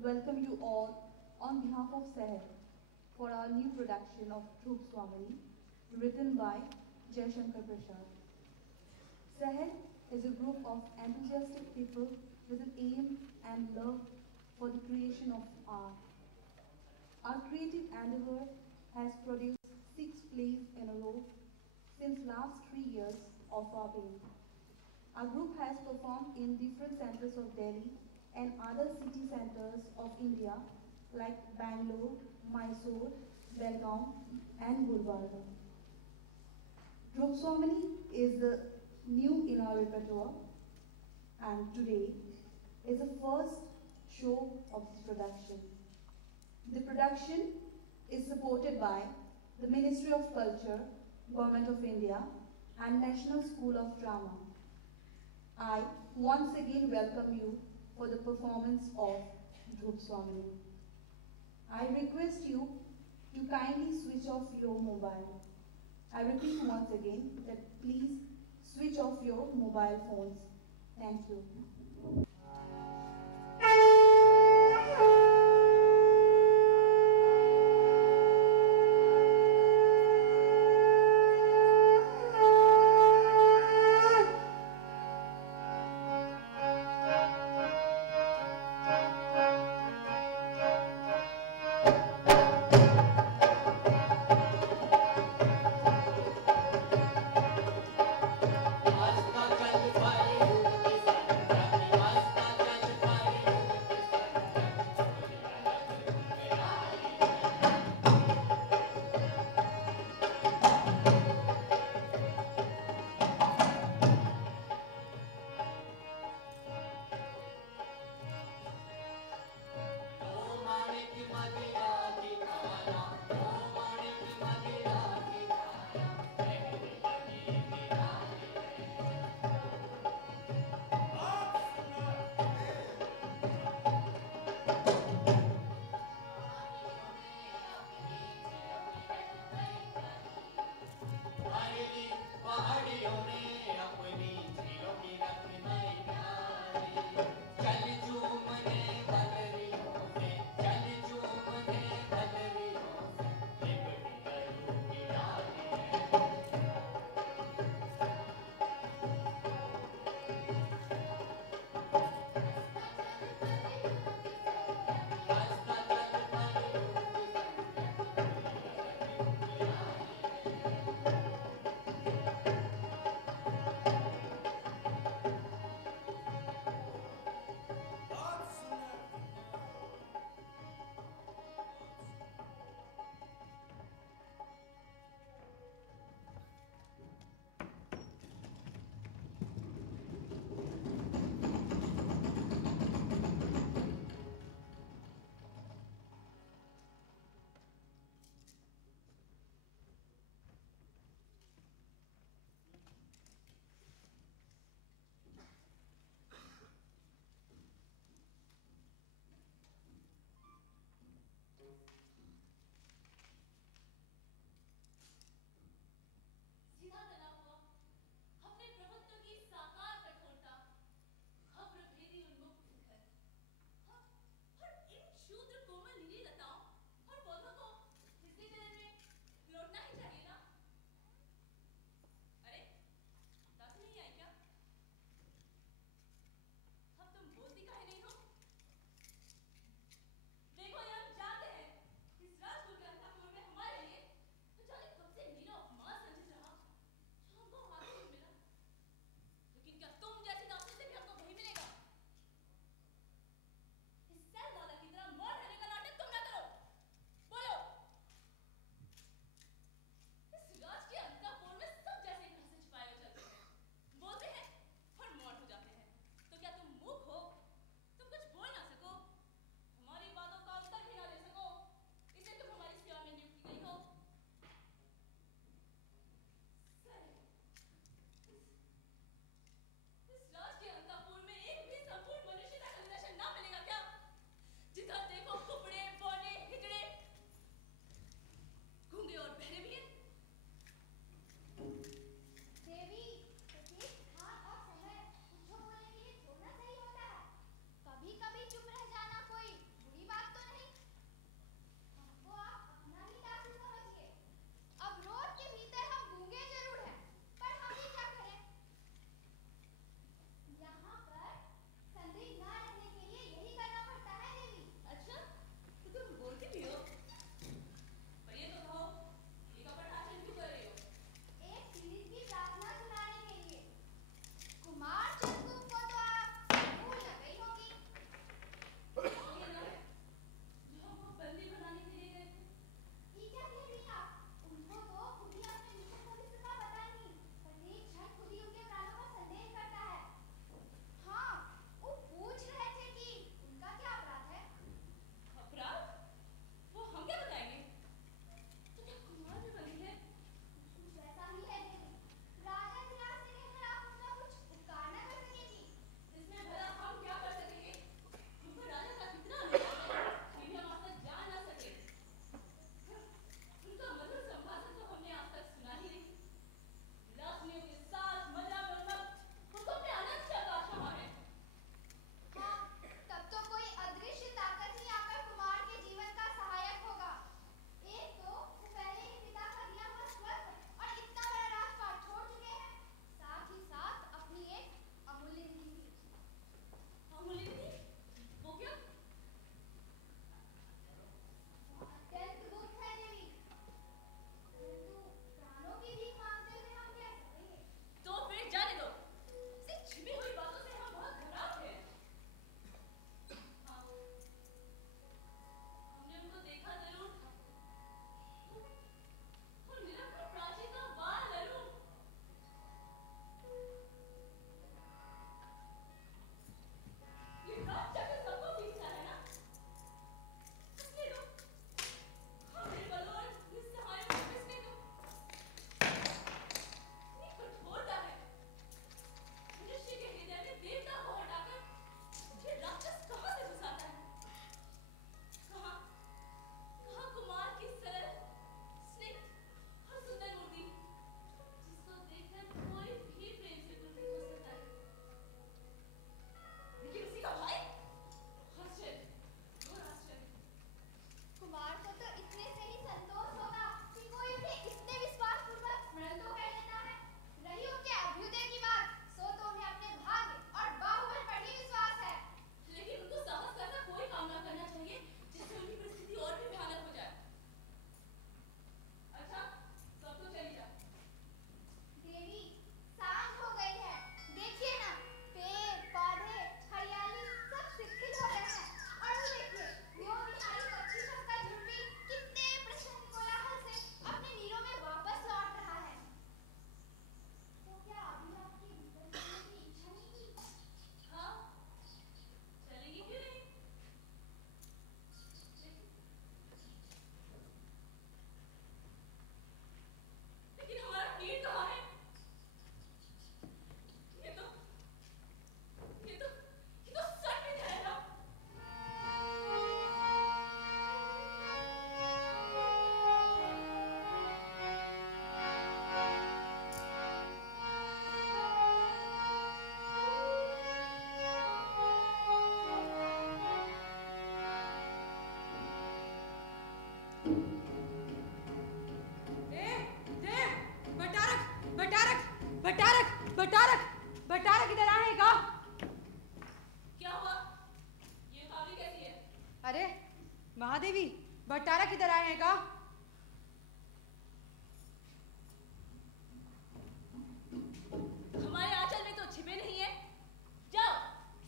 welcome you all on behalf of Seher for our new production of Dhruv Swamini, written by Jaishankar Prasad. Seher is a group of enthusiastic people with an aim and love for the creation of art. Our creative endeavor has produced 6 plays in a row since last 3 years of our being. Our group has performed in different centers of Delhi and other city centers of India like Bangalore, Mysore, Belgaum and Gulbarga. Dhruv Swamini is the new in our repertoire, and today is the first show of this production. The production is supported by the Ministry of Culture, Government of India and National School of Drama. I once again welcome you for the performance of Dhruv Swamini. I request you to kindly switch off your mobile. I repeat once again that please switch off your mobile phones. Thank you. आज का कल पर अरे महादेवी, भट्टारा किधर आए हैं का? हमारे आंचल में तो छिपे नहीं है। जाओ,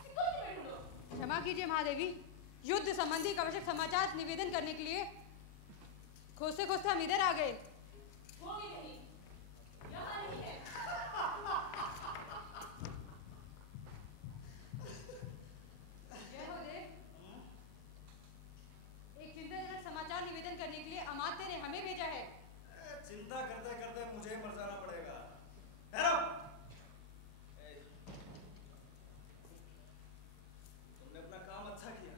किसी को भी ढूंढो। क्षमा कीजिए महादेवी, युद्ध संबंधी आवश्यक समाचार निवेदन करने के लिए खोजते खोजते हम इधर आ गए। वो भी नहीं, यहाँ नहीं है। जय हो देव। एक चिंताजनक समाचार निवेदन करने के लिए अमात्य ने हमें भेजा है। चिंता करते करते मुझे मर जाना पड़ेगा। ठहरो। तुमने अपना काम अच्छा किया।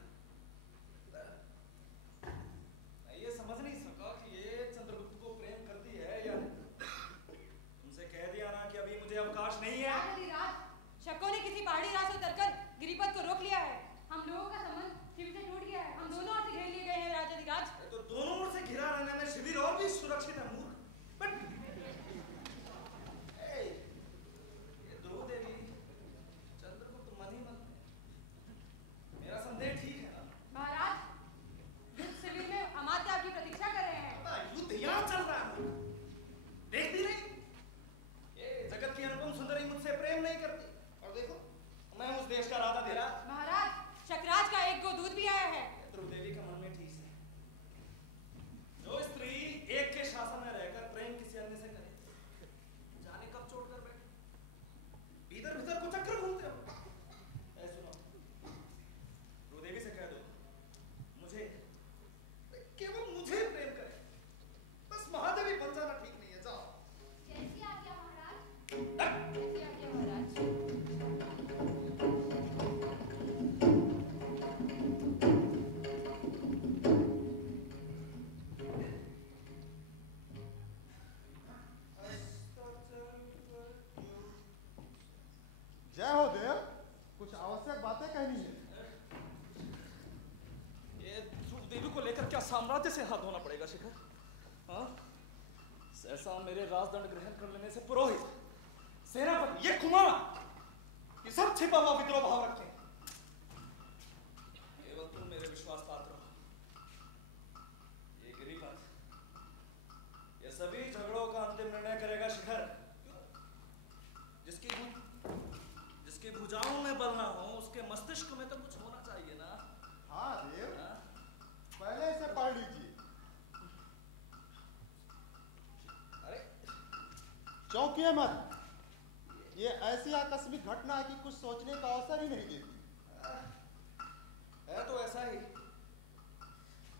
मैं ये समझ नहीं सका कि ये चंद्रगुप्त को प्रेम करती है या नहीं। तुमसे कह दिया ना कि अभी मुझे अवकाश नहीं है। राज, शकों ने किसी पहाड़ी राह से उतरकर गिरिपथ को रोक लिया है। हम लोगों का संबंध शिव से टूट गया है। हम दोनों ओर से घेर लिए गए हैं राजाधिराज। तो दोनों ओर से घिरा रहने में शिविर और भी सुरक्षित है मूर्ख। बट ये ध्रुव देवी चंद्रगुप्त मन ही मन में। मेरा संदेह ठीक है ना? महाराज, युद्ध शिविर में अमात्य आपकी प्रतीक्षा कर रहे हैं। युद्ध यहाँ चल रहा है, देखती नहीं? ये जगत की अनुपम सुंदरी मुझसे प्रेम नहीं करती और देखो मैं उस देश का राजा दे रहा। महाराज, शकराज का एक गो दूध भी आया है। ध्रुव देवी का मन में ठीक है। जो स्त्री एक के शासन में रहकर प्रेम किसी अन्य से करे, जाने कब छोड़ कर बैठे। इधर भीतर को चक्कर घूमते हो। ऐ सुनो, ध्रुव देवी से कह दो मुझे, केवल मुझे प्रेम करे। बस महादेवी बन जाना ठीक नहीं है। जाओ। कैसी आज्ञा महाराज? कैसी आज्ञा महाराज? जय हो देव, कुछ आवश्यक बातें कहनी है। ये ध्रुव देवी को लेकर क्या साम्राज्य से हाथ धोना पड़ेगा शिखर? हाँ? सहसा मेरे राजदंड ग्रहण कर लेने से पुरोहित, सेनापति, ये कुमार, ये सब छिपा हुआ विद्रोह भाव रखते हैं। केवल तुम मेरे विश्वास पात्र हो। ये गिरिपथ, ये सभी झगड़ों का अंतिम निर्णय करेगा शिखर। जिसकी भुजाओं में बल ना हो, उसके मस्तिष्क में तो कुछ होना चाहिए ना। हाँ देव, हाँ? पहले इसे पढ़ लीजिए। अरे चौंकिए मत, ये ऐसी आकस्मिक घटना है कि कुछ सोचने का अवसर ही नहीं देती। है तो ऐसा ही,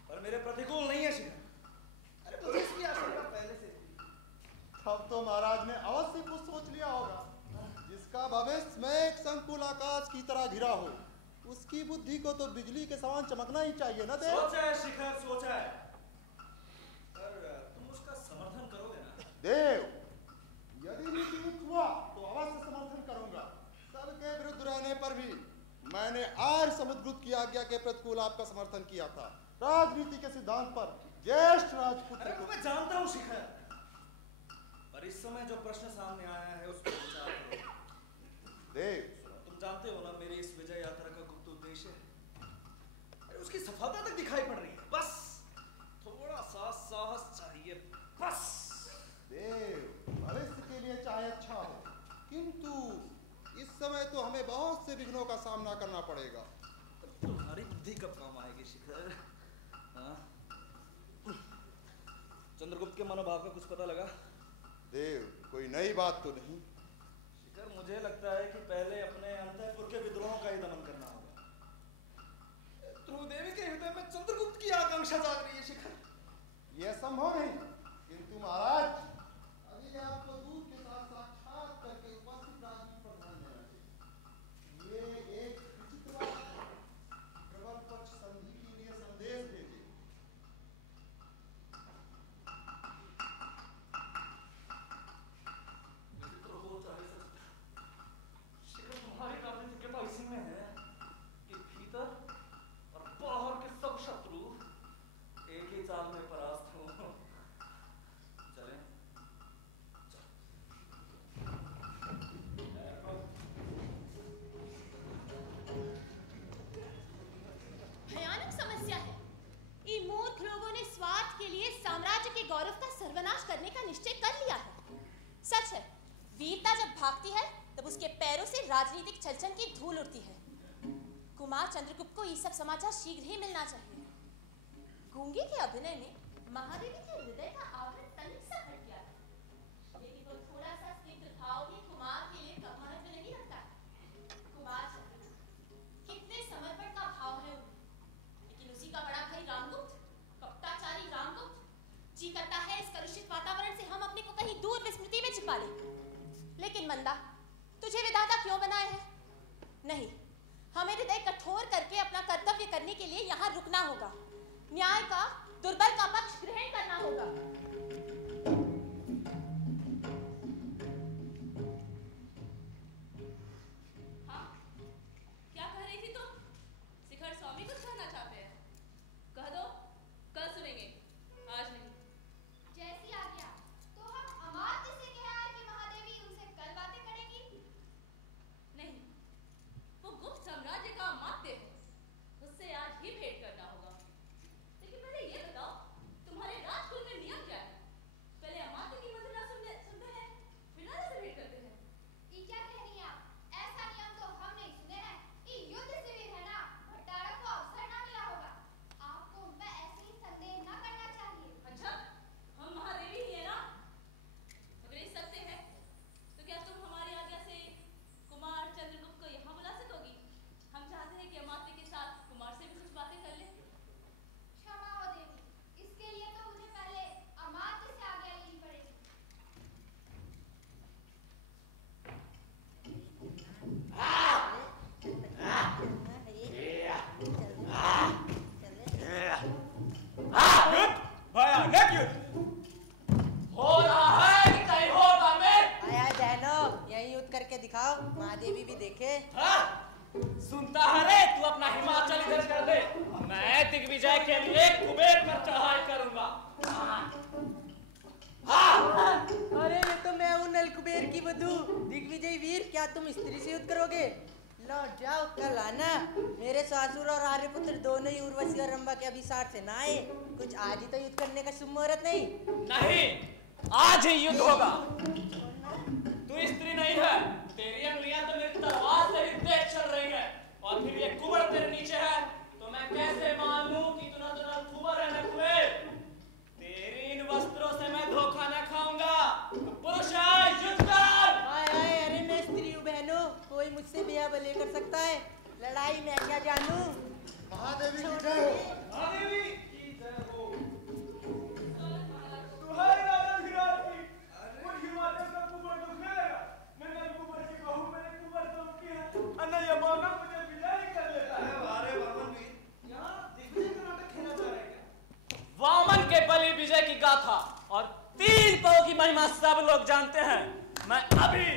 पर मेरे प्रतिकूल नहीं है शिखर। अरे मुझे इसकी आशंका पहले से थी। तब तो महाराज ने अवश्य कुछ सोच लिया होगा, जिसका भविष्य में एक संकुल आकाश की तरह घिरा हो। उसकी बुद्धि को तो बिजली के समान चमकना ही चाहिए ना देव। सोचा है शिखर, सोचा है, पर तुम उसका समर्थन करोगे ना? देव, यदि नीतियुक्त हुआ तो अवश्य समर्थन करूंगा। सबके विरुद्ध रहने पर भी मैंने आर्य समुद्रगुप्त की आज्ञा के प्रतिकूल आपका समर्थन किया था, राजनीति के सिद्धांत पर ज्येष्ठ राजपुत्र अरे को। मैं जानता हूँ शिखर, पर इस समय जो प्रश्न सामने आया है उस पर विचार करो। देव, तुम जानते हो ना मेरी इस विजय यात्रा का गुप्त उद्देश्य है। अरे उसकी सफलता तक दिखाई पड़ रही है, बस थोड़ा सा साहस चाहिए, बस। देव, भविष्य के लिए चाहे अच्छा हो, किंतु इस समय तो हमें बहुत से विघ्नों का सामना करना पड़ेगा। तुम्हारी बुद्धि कब काम आएगी शिखर? हाँ? चंद्रगुप्त के मनोभाव का कुछ पता लगा? देव, कोई नई बात तो नहीं। शिखर, मुझे लगता है कि पहले अपने अंतःपुर के विद्रोहों का ही दमन करना होगा। ध्रुव देवी के हृदय में चंद्रगुप्त की आकांक्षा जाग रही है शिखर। यह संभव नहीं, किंतु महाराज अभी आपको दूत के साथ साक्षात करके उपस्थित राजनीति पर ध्यान देना चाहिए। ये एक विचित्र बात है। प्रबल पक्ष संधि के लिए संदेश भेजे। विचित्र हो चाहे सच, शिखर तुम्हारी राजनीतिज्ञता इसी में है कि भीतर और बाहर के सब शत्रु एक ही चाल में परास्त हो। चलें? कौरव का सर्वनाश करने का निश्चय कर लिया है। सच है, वीरता जब भागती है तब उसके पैरों से राजनीतिक छलछन की धूल उड़ती है। कुमार चंद्रगुप्त को ये सब समाचार शीघ्र ही मिलना चाहिए। गूंगे के अभिनय में महादेवी के हृदय का आवरण तनिक सा हट गया है, लेकिन वो थोड़ा सा स्निग्ध भाव भी कुमार के लिए कम महत्व नहीं रखता है। कुमार चंद्रगुप्त कितने समर्पण का भाव है उनमें, लेकिन उसी का बड़ा भाई रामगुप्त, कपटाचारी रामगुप्त, जी करता है इस कलुषित वातावरण से हम अपने को कहीं दूर विस्मृति में छिपा लें। लेकिन मंदा, तुझे विधाता क्यों बनाए हैं? नहीं, हमें हृदय कठोर करके अपना कर्तव्य करने के लिए यहाँ रुकना होगा। न्याय का, दुर्बल का पक्ष ग्रहण करना होगा। हाँ, क्या कह रही थी तुम? शिखर स्वामी कुछ कहना चाहते हैं? कह दो, कल सुनेंगे, आज नहीं। जैसी आज्ञा। तो हम अमात्य से कह आए कि महादेवी उनसे कल बातें करेंगी? नहीं, वो गुप्त साम्राज्य का अमात्य है, उससे आज ही भेंट करना होगा। लेकिन पहले ये बताओ, तुम्हारे राजकुल में नियम क्या है? पहले अमात्य की वंदना सुनते हैं, फिर राजा से भेंट करते हैं। ये क्या कह रही हैं आप? ऐसा नियम तो हम नहीं सुने हैं। ये युद्ध शिविर है ना, भट्टारक को अवसर ना मिला होगा। आपको उन पर ऐसे ही संदेह ना करना चाहिए। अच्छा, हम महादेवी ही है ना? अगर ये सत्य है, तो क्या तुम हमारी आज्ञा से कुमार चंद्रगुप्त को यहाँ बुला सकोगी? हम चाहते हैं कि अमात्य के साथ कुमार से भी कुछ बातें कर ले। क्षमा हो देवी, इसके लिए तो मुझे पहले अमात्य से आज्ञा लेनी पड़ेगी। युद्ध, भयानक युद्ध हो रहा है कि कहीं होगा में? आया बहनों, यही युद्ध करके दिखाओ, महादेवी भी देखे। हाँ? सुनता है रे, तू अपना हिमाचल इधर कर दे, मैं दिग्विजय के लिए कुबेर पर चढ़ाई करूंगा। हाँ? अरे ये तो मैं हूँ नलकुबेर की वधू, दिग्विजय वीर। क्या तुम स्त्री से युद्ध करोगे? लौट जाओ, कल आना। मेरे ससुर और आर्यपुत्र दोनों ही उर्वशी और रंभा के अभिसार से ना आए। कुछ आज ही तो युद्ध करने का शुभ मुहूर्त नहीं? नहीं, आज ही युद्ध होगा। तू स्त्री नहीं है, तेरी अंगुलियां तो मेरी तलवार से भी तेज चल रही है, और फिर ये कुंवर तेरे नीचे है, तो मैं कैसे मान लूं कि तू न कुंवर है न कुबेर? तेरी इन वस्त्रों से मैं धोखा न खाऊंगा। पुरुष है, युद्ध कर। आए आए, अरे मैं स्त्री हूँ बहनों, कोई मुझसे ब्याह भले कर सकता है, लड़ाई में क्या जानू। महादेवी की जय हो। महादेवी की जय हो। तुम्हारी राजधीराज की वो हिमाचल का कुंवर तो खेलेगा। मैंने कुंवर की बहू मेरे कुंवर तो की है, अन्ना ये मौका मुझे विजय कर लेता है। अरे वामन वीर, यहाँ दिग्विजय का नाटक खेला जा रहा है क्या? वामन के बलि विजय की गाथा और 3 पांव की महिमा सब लोग जानते हैं। मैं अभी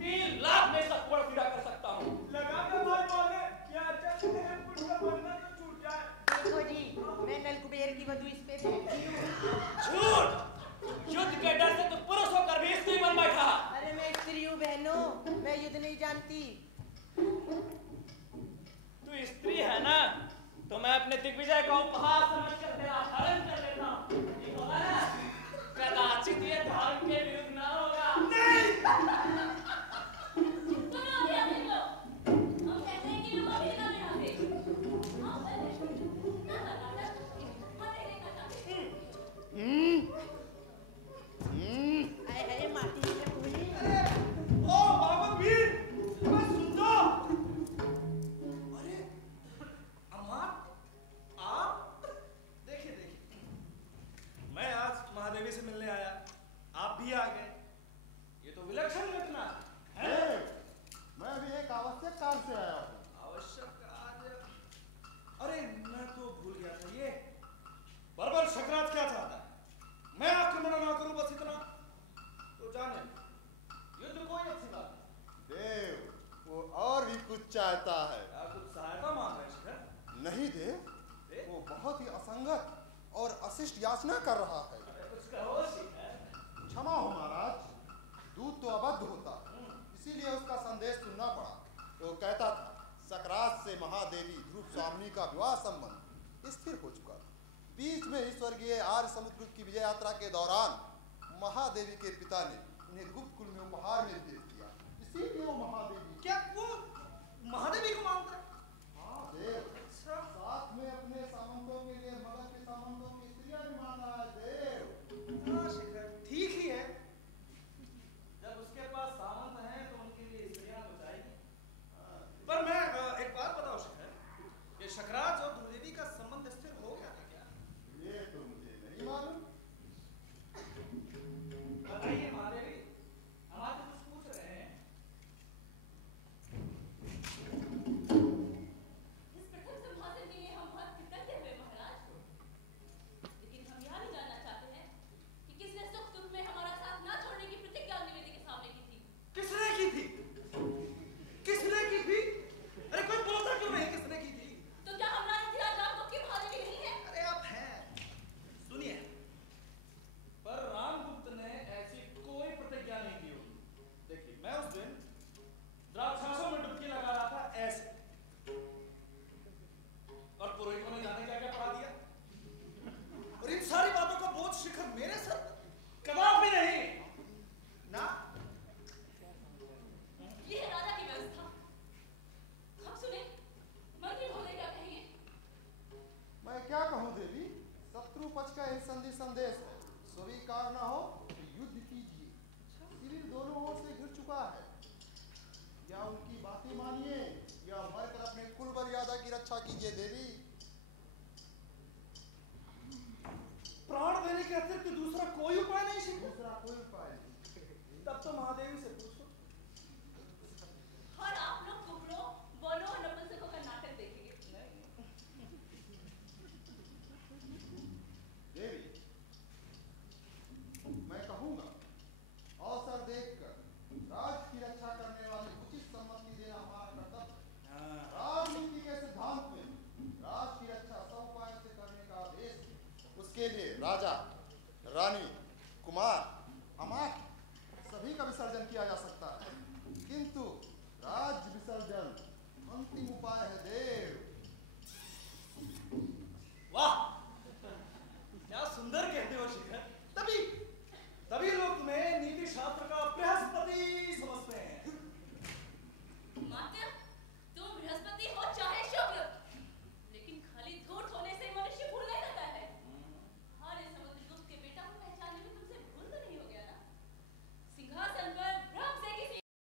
3 लाख में सब कोड़ पीड़ा कर सकता हूँ। लगा के भाई बोले, क्या चाहते हैं पुट का बनना तो छूट जाए। देखो जी, मैं नलकुबेर की वधू इस पे बैठी हूँ। झूठ! युद्ध के डर से तू पुरुष होकर भी स्त्री बन बैठा। अरे मैं स्त्री हूँ बहनों, मैं युद्ध नहीं जानती। तू स्त्री है ना, तो मैं अपने दिग्विजय का उपहार समझकर तेरा हरण कर लेता हूँ। ठीक होगा ना? कदाचित ये धर्म के विरुद्ध ना होगा। नहीं! तुम लोग भी अभी लो। हम कहते हैं कि लोग अभी ना यहाँ पे। हम पहले ना करना था, मत देखना चाहते। आए आए, माटी की लकड़ी। ओ बाबा वीर, मैं सुन दो। अरे अमात, आप देखिए देखिए, मैं आज महादेवी से मिलने आया, आप भी आ गए। ये तो विलक्षण घटना है। मैं भी एक आवश्यक काम से आया हूँ। आवश्यक कार्य? अरे मैं तो भूल गया था ये। बर्बर शकराज क्या चाहता है? मैं आक्रमण ना करूं, बस इतना तो जाने। युद्ध कोई अच्छी बात नहीं। देव, वो और भी कुछ चाहता है। क्या कुछ सहायता मांग रहे हैं शिखर? नहीं देव, वो बहुत ही असंगत और अशिष्ट याचना कर रहा है। अरे कुछ कहो शिखर। क्षमा हो महाराज, दूत तो अबद्ध होता है, इसीलिए उसका संदेश सुनना पड़ा। वो कहता था सकरात से महादेवी ध्रुव स्वामिनी का विवाह संबंध स्थिर हो चुका था। बीच में ही स्वर्गीय आर्य समुद्रगुप्त की विजय यात्रा के दौरान महादेवी के पिता ने इन्हें गुप्त कुल में उपहार में भेज दिया। इसीलिए वो महादेवी। क्या वो महादेवी को मानता है? हाँ देव। साथ में अपने सामंतों के लिए मगध के सामंतों की स्त्रियां भी मान रहा है देव। हाँ शिखर, ठीक ही है। जब उसके पास सामंत हैं तो उनके लिए स्त्रियां तो चाहिए। पर मैं एक बात बताओ शिखर, ये शकराज और दुर्देवी का संबंध स्थिर हो गया था क्या? ये तो मुझे नहीं मालूम। बताइए महादेवी, हम आपसे कुछ पूछ रहे हैं। इस प्रथम संभाषण के लिए हम बहुत कृतज्ञ हुए महाराज। लेकिन हम यह नहीं जानना चाहते हैं कि किसने सुख दुख में हमारा साथ ना छोड़ने की प्रतिज्ञा निवेदी के सामने की थी। किसने की थी? किसने की थी? अरे कोई बोलता क्यों नहीं किसने की थी? तो क्या हम राजा धीराज रामगुप्त की महादेवी नहीं है? अरे आप हैं, सुनिए। पर रामगुप्त ने ऐसी कोई प्रतिज्ञा नहीं की होगी। देखिए, मैं उस दिन द्राक्षासों में डुबकी लगा रहा था ऐसे, और पुरोहितों ने जाने क्या क्या पढ़ा दिया। और इन सारी बातों का बोझ शिखर मेरे सर कबाब भी नहीं ना। ये है राजा की व्यवस्था। हम सुने, मंत्री महोदय क्या कहेंगे? मैं क्या कहूँ देवी, शत्रु पक्ष का यही संधि संदेश है। स्वीकार न हो तो युद्ध कीजिए। शिविर दोनों ओर से घिर चुका है। या उनकी बातें मानिए या मरकर अपने कुल मर्यादा की रक्षा कीजिए देवी।